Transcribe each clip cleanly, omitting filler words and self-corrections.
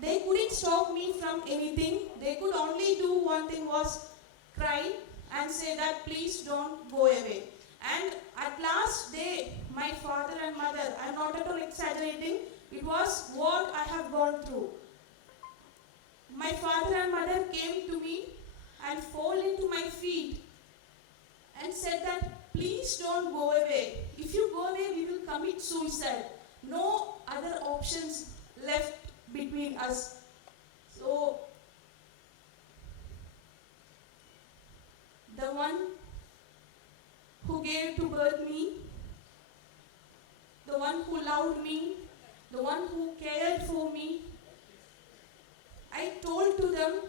they couldn't stop me from anything. They could only do one thing, was cry and say that please don't go away. And at last day, my father and mother, I'm not at all exaggerating, it was what I have gone through. My father and mother came to me and fall into my feet and said that please don't go away. If you go away, we will commit suicide. No other options left between us. So the one who gave to birth me, the one who loved me, the one who cared for me, I told to them,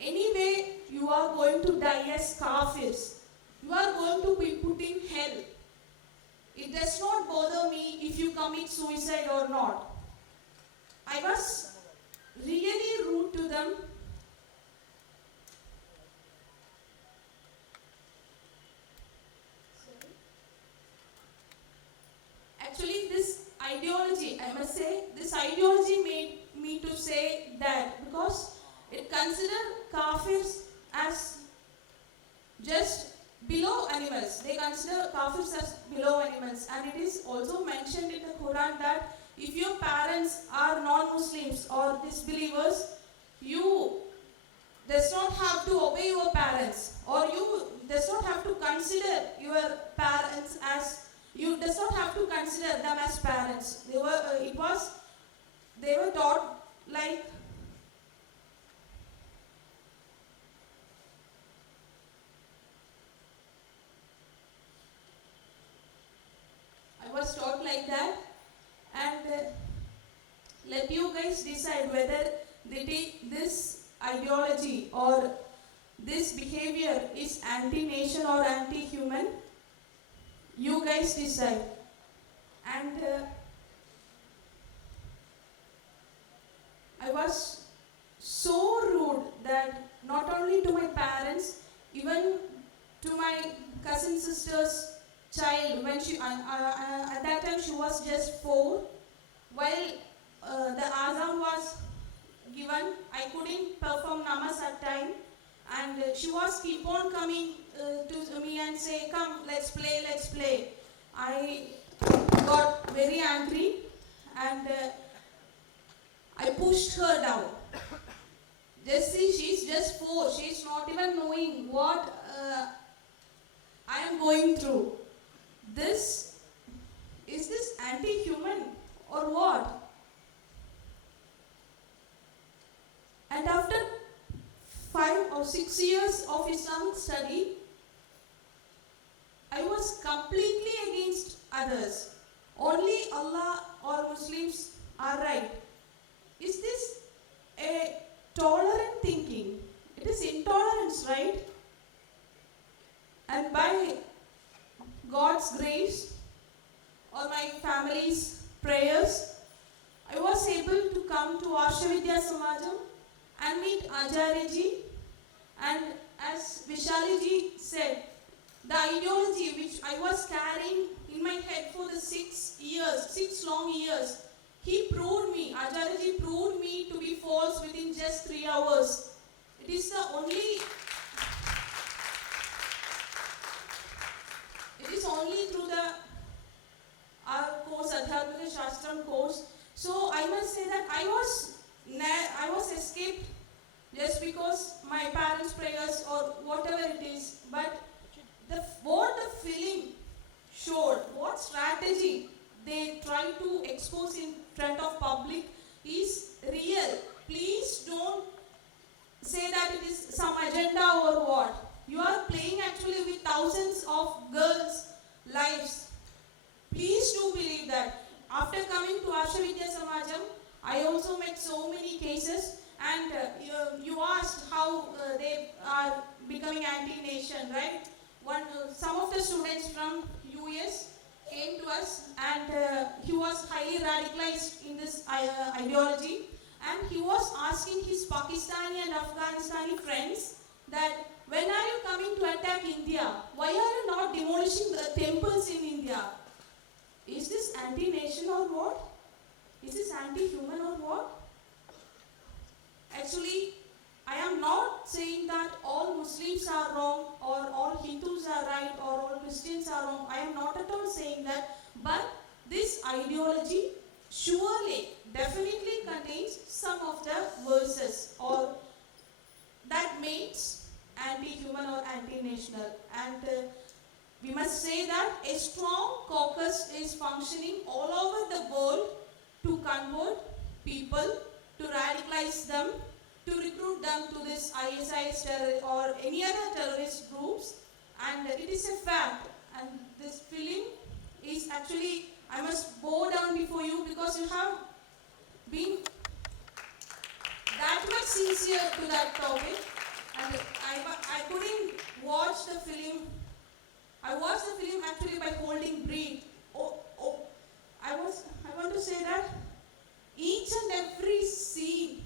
anyway, you are going to die as kafirs. You are going to be put in hell. It does not bother me if you commit suicide or not. I was really rude to them. Actually, this ideology, I must say, this ideology made me to say that because it considers kafirs as just below animals. They consider kafirs as below animals, and it is also mentioned in the Quran that if your parents are non-Muslims or disbelievers, you does not have to obey your parents, or you does not have to consider your parents as, you does not have to consider them as parents. They were taught like I was taught like that, and let you guys decide whether this ideology or this behavior is anti-nation or anti-human. You guys decide. And I was so rude that not only to my parents, even to my cousin sister's child, when she at that time she was just 4. While the azan was given, I couldn't perform namaz at time, and she was keep on coming to me and say, come, let's play, let's play. I got very angry, and I pushed her down. Just see, she's just 4. She's not even knowing what I am going through. Is this anti-human or what? And after 5 or 6 years of Islamic study, I was completely against others. Only Allah or Muslims are right. Is this a tolerant thinking? It is intolerance, right? And by God's grace or my family's prayers, I was able to come to Arshavidya Samajam and meet Acharyaji. And as Vishaliji said, the ideology which I was carrying in my head for the 6 long years, he proved me, Acharyaji proved me to be false within just 3 hours. It is only through our course, Adhyatmika Shastram course. So I must say that I was escaped just because my parents' prayers or whatever it is. But what the film showed, what strategy they try to expose in front of public is real. Please don't say that it is some agenda or what. You are playing actually with thousands of girls' lives. Please do believe that. After coming to Arshavidya Samajam, I also met so many cases, and you asked how they are becoming anti-nation, right? Some of the students from US came to us, and he was highly radicalized in this ideology, and he was asking his Pakistani and Afghanistani friends that when are you coming to attack India? Why are you not demolishing the temples in India? Is this anti-nation or what? Is this anti-human or what? actually, I am not saying that all Muslims are wrong or all Hindus are right or all Christians are wrong. I am not at all saying that. But this ideology surely, definitely contains some of the verses or that makes anti-human or anti-national. And we must say that a strong caucus is functioning all over the world to convert people, to radicalize them, to recruit them to this ISIS or any other terrorist groups. And it is a fact. And this film is actually, I must bow down before you because you have been that much sincere to that topic. And I couldn't watch the film. I watched the film actually by holding breath. I want to say that each and every scene,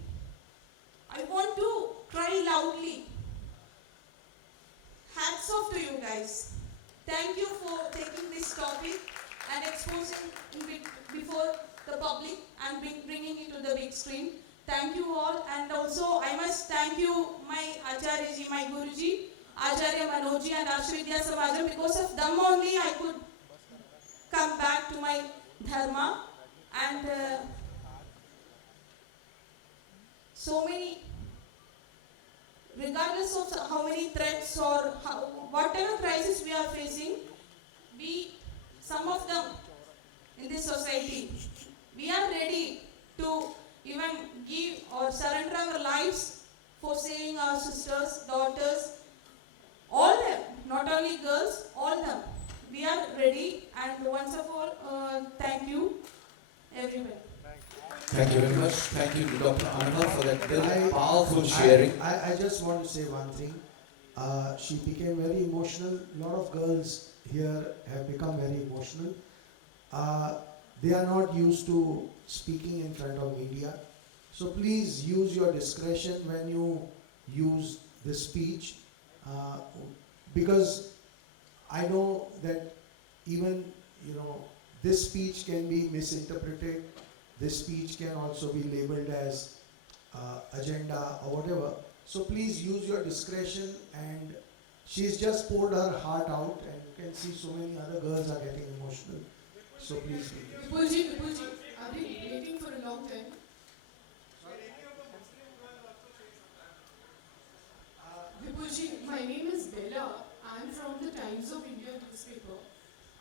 I want to cry loudly. Hats off to you guys. Thank you for taking this topic and exposing it before the public and bringing it to the big screen. Thank you all, and also I must thank you my Acharya ji, my Guruji, Acharya Manoji and Ashvidya Samajam. Because of them only I could come back to my dharma, and so many, regardless of how many threats or whatever crisis we are facing, some of them in this society, we are ready to even give or surrender our lives for saving our sisters, daughters, all them, not only girls, all them. We are ready, and once of all, thank you, everyone. Thank you very much. Thank you to Dr. Anna for that very powerful sharing. I just want to say one thing. She became very emotional. A lot of girls here have become very emotional. They are not used to speaking in front of media. So please use your discretion when you use the speech, because I know that even, this speech can be misinterpreted. This speech can also be labeled as agenda or whatever. So please use your discretion, and she's just poured her heart out, and you can see so many other girls are getting emotional. So please. Vipulji, I've been waiting for a long time. Vipulji, my name is Bella. I'm from the Times of India newspaper.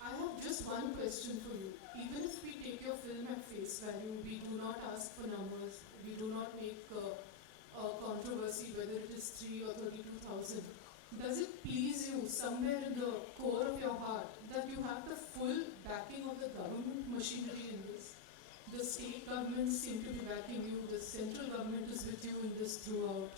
I have just one question for you. Even if we take your film at face value, we do not ask for numbers, we do not make a controversy whether it is 3 or 32,000. Does it please you somewhere in the core of your heart that you have the full backing of the government machinery in this? The state governments seem to be backing you, the central government is with you in this throughout.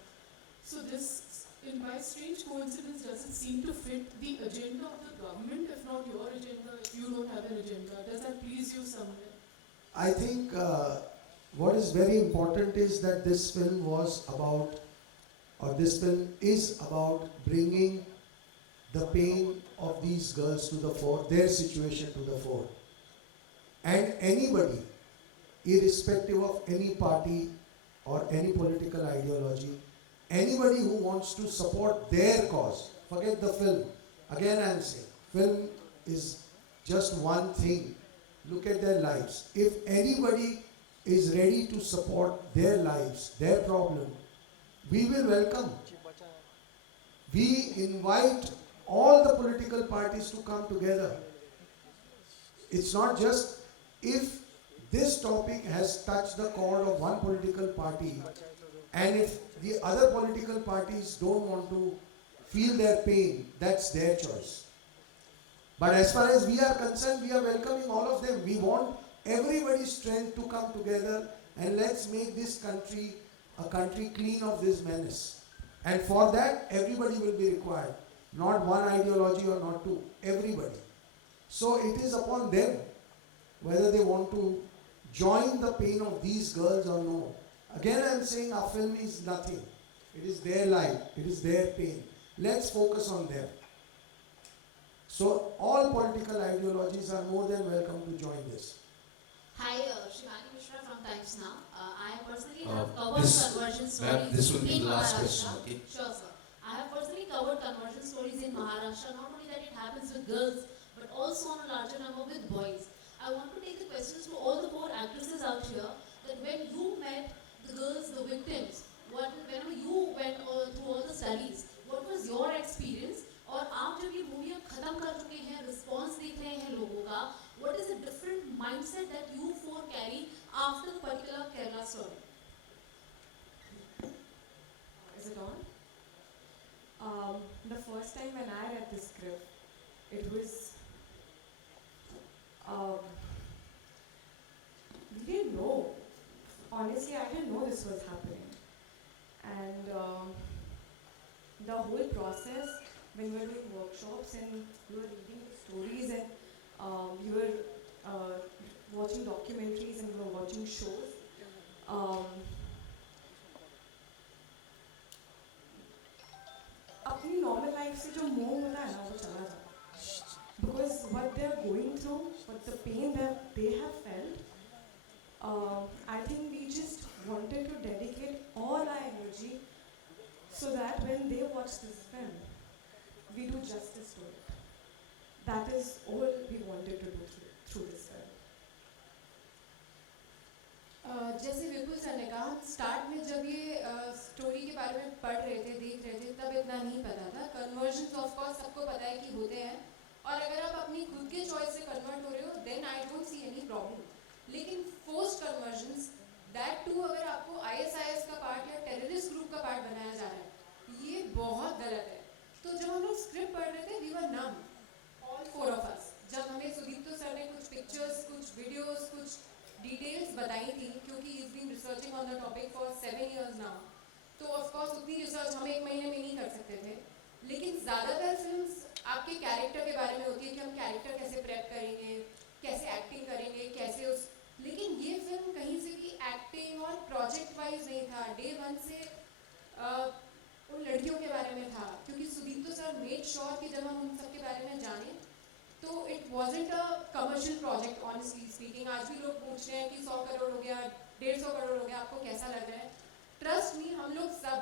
So this, by strange coincidence, does it seem to fit the agenda of the government, if not your agenda, if you don't have an agenda? Does that please you somewhere? I think what is very important is that this film was about, or this film is about bringing the pain of these girls to the fore, their situation to the fore. And anybody, irrespective of any party or any political ideology, anybody who wants to support their cause, forget the film. Again I am saying, film is just one thing. Look at their lives. If anybody is ready to support their lives, their problem, we will welcome. We invite all the political parties to come together. It's not just if this topic has touched the chord of one political party, and if the other political parties don't want to feel their pain, that's their choice. But as far as we are concerned, we are welcoming all of them. We want everybody's strength to come together, and let's make this country a country clean of this menace. And for that, everybody will be required. Not one ideology or not two, everybody. So it is upon them whether they want to join the pain of these girls or no. Again I am saying our film is nothing. It is their life, it is their pain. Let's focus on them. So all political ideologies are more than welcome to join this. Hi, Shivani Mishra from Times Now. I personally have covered This, conversion ma'am, stories this will be in the last question, Maharashtra. okay? Sure, sir. I have personally covered conversion stories in Maharashtra. Not only that it happens with girls, but also on a larger number with boys. I want to take the questions to all the four actresses out here that when you met the girls, the victims, whenever you went through all the studies, what was your experience? और आप जब ये movie अब खत्म कर चुके हैं, response देख रहे हैं लोगों का, what is the different mindset that you four carry after the particular Kerala story? Is it on? The first time when I read the script, it was. We didn't know. Honestly, I didn't know this was happening. And the whole process, when we were doing workshops and we were reading stories and we were watching documentaries and we were watching shows. अपनी normal life से जो मोह होता है ना वो चला जाता है because what they are going through, what the pain that they have felt, I think we just wanted to dedicate all our energy so that when they watch this film, we do justice to it. That is all we wanted to do through this film. जैसे विपुल sir ने कहा, start में जब ये story के बारे में पढ़ रहे थे, देख रहे थे, तब इतना नहीं पता था. कन्वर्जन्स ऑफ कोर्स सबको पता है कि होते हैं, और अगर आप अपनी खुद के चॉइस से कन्वर्ट हो रहे हो, then I don't see any problem. लेकिन फोर्स्ड कन्वर्जन्स, दैट टू अगर आपको ISIS का पार्ट या टेररिस्ट ग्रुप का पार्ट बनाया जा रहा है, ये बहुत गलत है. तो जब हम लोग स्क्रिप्ट पढ़ रहे थे, we were numb, all four of us. जब हमें सुदीप्तो सर ने कुछ पिक्चर्स, कुछ वीडियोस, कुछ डिटेल्स बताई थी, क्योंकि he is been researching on the topic for 7 years now, तो ऑफ कोर्स उतनी रिसर्च हम 1 महीने में नहीं कर सकते थे. लेकिन ज़्यादातर फिल्म्स आपके कैरेक्टर के बारे में होती है कि हम कैरेक्टर कैसे प्रेप करेंगे, कैसे एक्टिंग करेंगे, कैसे उस. लेकिन ये फिल्म कहीं से भी एक्टिंग और प्रोजेक्ट वाइज नहीं था. डे 1 से उन लड़कियों के बारे में था, क्योंकि सुदीप्तो सर मेड श्योर कि जब हम उन सब के बारे में जाने, तो it wasn't a commercial project. Honestly speaking, आज भी लोग पूछ रहे हैं कि 100 करोड़ हो गया, 150 करोड़ हो गया, आपको कैसा लग रहा है. ट्रस्ट मी, हम लोग सब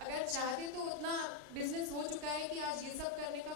अगर चाहते तो उतना बिजनेस हो चुका है कि आज ये सब करने का